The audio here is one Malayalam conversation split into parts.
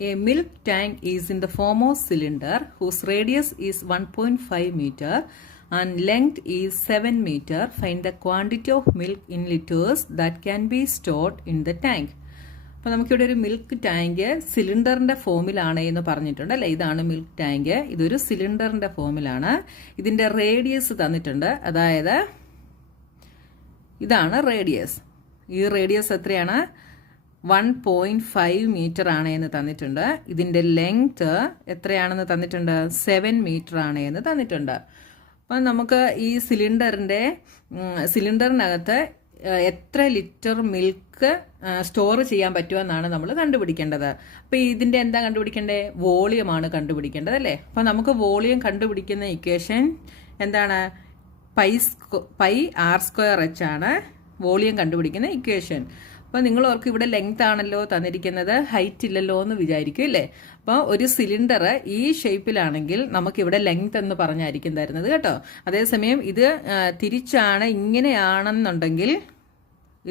A milk tank is in the form of cylinder whose radius is 1.5 meter and length is 7 meter. Find the quantity of milk in liters that can be stored in the tank. അപ്പോൾ നമുക്കിവിടെ ഒരു മിൽക്ക് ടാങ്ക് സിലിണ്ടറിൻ്റെ ഫോമിലാണ് എന്ന് പറഞ്ഞിട്ടുണ്ട് അല്ലേ. ഇതാണ് മിൽക്ക് ടാങ്ക്. ഇതൊരു സിലിണ്ടറിൻ്റെ ഫോമിലാണ്. ഇതിൻ്റെ റേഡിയസ് തന്നിട്ടുണ്ട്. അതായത് ഇതാണ് റേഡിയസ്. ഈ റേഡിയസ് എത്രയാണ്? 1.5 മീറ്റർ ആണ് എന്ന് തന്നിട്ടുണ്ട്. ഇതിൻ്റെ ലെങ്ത് എത്രയാണെന്ന് തന്നിട്ടുണ്ട്? 7 മീറ്റർ ആണ് എന്ന് തന്നിട്ടുണ്ട്. അപ്പം നമുക്ക് ഈ സിലിണ്ടറിനകത്ത് എത്ര ലിറ്റർ മിൽക്ക് സ്റ്റോർ ചെയ്യാൻ പറ്റുമെന്നാണ് നമ്മൾ കണ്ടുപിടിക്കേണ്ടത്. അപ്പോൾ ഇതിൻ്റെ എന്താ കണ്ടുപിടിക്കേണ്ടത്? വോളിയമാണ് കണ്ടുപിടിക്കേണ്ടത് അല്ലേ. അപ്പോൾ നമുക്ക് വോളിയം കണ്ടുപിടിക്കുന്ന ഇക്വേഷൻ എന്താണ്? പൈ r²h ആണ് വോളിയം കണ്ടുപിടിക്കുന്ന ഇക്വേഷൻ. അപ്പോൾ നിങ്ങൾ ഓർക്ക് ഇവിടെ ലെങ്ത് ആണല്ലോ തന്നിരിക്കുന്നത്, ഹൈറ്റ് ഇല്ലല്ലോ എന്ന് വിചാരിക്കും അല്ലേ. അപ്പോൾ ഒരു സിലിണ്ടർ ഈ ഷേപ്പിലാണെങ്കിൽ നമുക്കിവിടെ ലെങ്ത് എന്ന് പറഞ്ഞായിരിക്കും തരുന്നത് കേട്ടോ. അതേസമയം ഇത് തിരിച്ചാണ് ഇങ്ങനെയാണെന്നുണ്ടെങ്കിൽ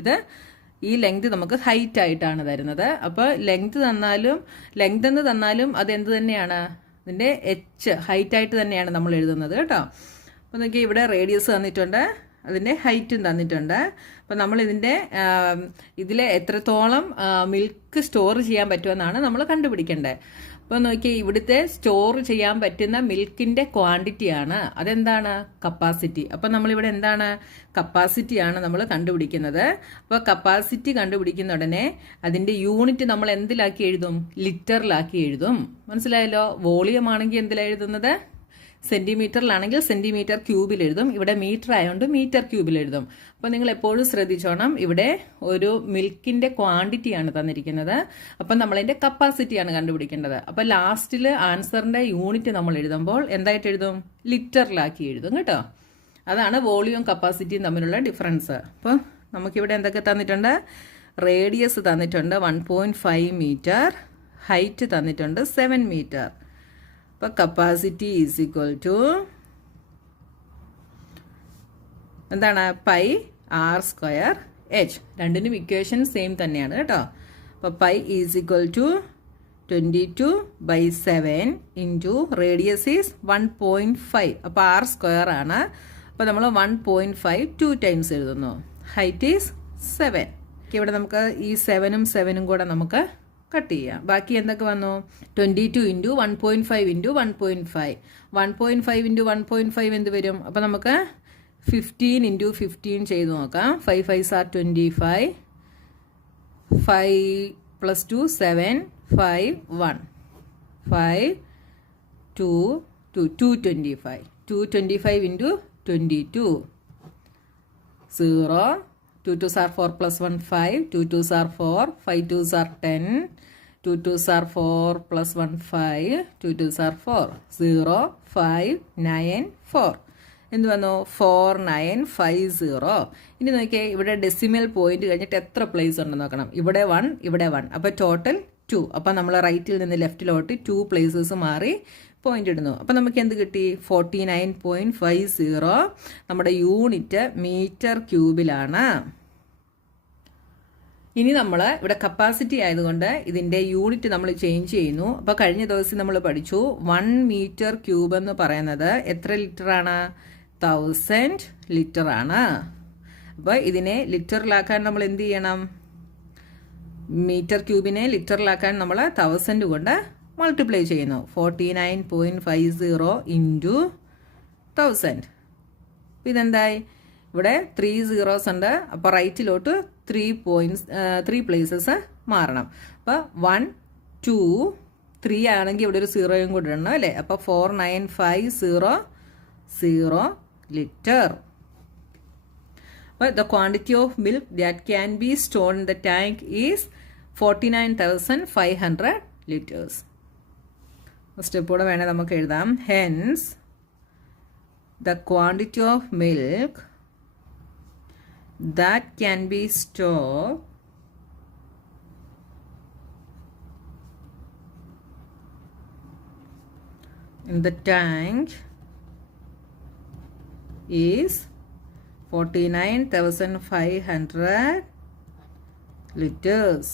ഇത് ഈ ലെങ്ത് നമുക്ക് ഹൈറ്റ് ആയിട്ടാണ് തരുന്നത്. അപ്പോൾ ലെങ്ത് എന്ന് തന്നാലും അത് എന്ത് തന്നെയാണ്? ഇതിൻ്റെ ഹൈറ്റ് ആയിട്ട് തന്നെയാണ് നമ്മൾ എഴുതുന്നത് കേട്ടോ. അപ്പോൾ നോക്കി ഇവിടെ റേഡിയസ് തന്നിട്ടുണ്ട്, അതിൻ്റെ ഹൈറ്റും തന്നിട്ടുണ്ട്. അപ്പോൾ നമ്മൾ ഇതിൽ എത്രത്തോളം മിൽക്ക് സ്റ്റോർ ചെയ്യാൻ പറ്റുമെന്നാണ് നമ്മൾ കണ്ടുപിടിക്കേണ്ടത്. അപ്പോൾ നോക്കിയാൽ ഇവിടുത്തെ സ്റ്റോർ ചെയ്യാൻ പറ്റുന്ന മിൽക്കിൻ്റെ ക്വാണ്ടിറ്റിയാണ്. അതെന്താണ്? കപ്പാസിറ്റി. അപ്പോൾ നമ്മളിവിടെ എന്താണ്? കപ്പാസിറ്റിയാണ് നമ്മൾ കണ്ടുപിടിക്കുന്നത്. അപ്പോൾ കപ്പാസിറ്റി കണ്ടുപിടിക്കുന്ന ഉടനെ അതിൻ്റെ യൂണിറ്റ് നമ്മൾ എന്തിലാക്കി എഴുതും? ലിറ്ററിലാക്കി എഴുതും. മനസ്സിലായല്ലോ. വോളിയം ആണെങ്കിൽ എന്തിലാണ് എഴുതുന്നത്? സെന്റിമീറ്ററിലാണെങ്കിൽ സെന്റിമീറ്റർ ക്യൂബിൽ എഴുതും. ഇവിടെ മീറ്റർ ആയതുകൊണ്ട് മീറ്റർ ക്യൂബിൽ എഴുതും. അപ്പോൾ നിങ്ങൾ എപ്പോഴും ശ്രദ്ധിച്ചോണം, ഇവിടെ ഒരു മിൽക്കിന്റെ ക്വാണ്ടിറ്റിയാണ് തന്നിരിക്കുന്നത്. അപ്പം നമ്മളതിന്റെ കപ്പാസിറ്റിയാണ് കണ്ടുപിടിക്കേണ്ടത്. അപ്പോൾ ലാസ്റ്റിൽ ആൻസറിന്റെ യൂണിറ്റ് നമ്മൾ എഴുതുമ്പോൾ എന്തായിട്ട് എഴുതും? ലിറ്ററിലാക്കി എഴുതും കേട്ടോ. അതാണ് വോളിയം കപ്പാസിറ്റിയും തമ്മിലുള്ള ഡിഫറൻസ്. അപ്പം നമുക്കിവിടെ എന്തൊക്കെ തന്നിട്ടുണ്ട്? റേഡിയസ് തന്നിട്ടുണ്ട് 1.5 മീറ്റർ, ഹൈറ്റ് തന്നിട്ടുണ്ട് 7 മീറ്റർ. അപ്പോൾ കപ്പാസിറ്റി ഈസ് ഈക്വൽ ടു എന്താണ്? Pi r²h. രണ്ടിനും ഇക്വേഷൻ സെയിം തന്നെയാണ് കേട്ടോ. അപ്പോൾ pi is equal to 22/7 into radius is 1.5. അപ്പോൾ r² ആണ്. അപ്പോൾ നമ്മൾ 1.5 2 ടൈംസ് എഴുതുന്നു. Height is 7. ഇവിടെ നമുക്ക് ഈ 7ഉം കൂടെ നമുക്ക് കട്ട് ചെയ്യാം. ബാക്കി എന്തൊക്കെ വന്നു? 22 ഇൻറ്റു 1.5 ഇൻറ്റു 1.5. 1.5 ഇൻറ്റു 1.5 എന്ത് വരും? അപ്പോൾ നമുക്ക് 15 ഇൻറ്റു 15 ചെയ്ത് നോക്കാം. 5 5s are 25. 5 + 2 7. 5 1 5 2 225. 225 into 22 0. 2 2s are 4 + 1 5. 2 2s are 4. 5 2s are 10. 2 2s are 4 + 1 5. 2 2s are 4. 0 5 9 4. എന്ത് വന്നു? 4950. ഇനി നോക്കിയേ, ഇവിടെ ഡെസിമൽ പോയിന്റ് കഴിഞ്ഞിട്ട് എത്ര പ്ലേസ് ഉണ്ടെന്ന് നോക്കണം. ഇവിടെ 1, ഇവിടെ 1. അപ്പോൾ ടോട്ടൽ 2. അപ്പോൾ നമ്മൾ റൈറ്റിൽ നിന്ന് ലെഫ്റ്റിലോട്ട് 2 പ്ലേസസ് മാറി പോയിന്റ് ഇടുന്നു. അപ്പം നമുക്ക് എന്ത് കിട്ടി? 49.50. നമ്മുടെ യൂണിറ്റ് മീറ്റർ ക്യൂബിലാണ്. ഇനി നമ്മൾ ഇവിടെ കപ്പാസിറ്റി ആയതുകൊണ്ട് ഇതിൻ്റെ യൂണിറ്റ് നമ്മൾ ചേഞ്ച് ചെയ്യുന്നു. അപ്പോൾ കഴിഞ്ഞ ദിവസം നമ്മൾ പഠിച്ചു 1 മീറ്റർ ക്യൂബ് എന്ന് പറയുന്നത് എത്ര ലിറ്ററാണ്? 1000 ലിറ്റർ ആണ്. അപ്പോൾ ഇതിനെ ലിറ്ററിലാക്കാൻ നമ്മൾ എന്ത് ചെയ്യണം? മീറ്റർ ക്യൂബിനെ ലിറ്ററിലാക്കാൻ നമ്മൾ 1000 കൊണ്ട് മൾട്ടിപ്ലൈ ചെയ്യുന്നു. 49.50 ഇൻറ്റു 1000. ഇതെന്തായി? ഇവിടെ 3 zeros ഉണ്ട്. അപ്പോൾ റൈറ്റിലോട്ട് 3 പ്ലേസസ് മാറണം. അപ്പോൾ 1 2 3 ആണെങ്കിൽ ഇവിടെ ഒരു 0യും കൂടെ ഇടണം അല്ലേ. അപ്പോൾ 4950 ലിറ്റർ. അപ്പോൾ the quantity of milk that can be stored in the tank is 49,500 litres. സ്റ്റെപ്പോടെ വേണേൽ നമുക്ക് എഴുതാം. Hence the quantity of milk that can be stored in the tank is 49,500 liters.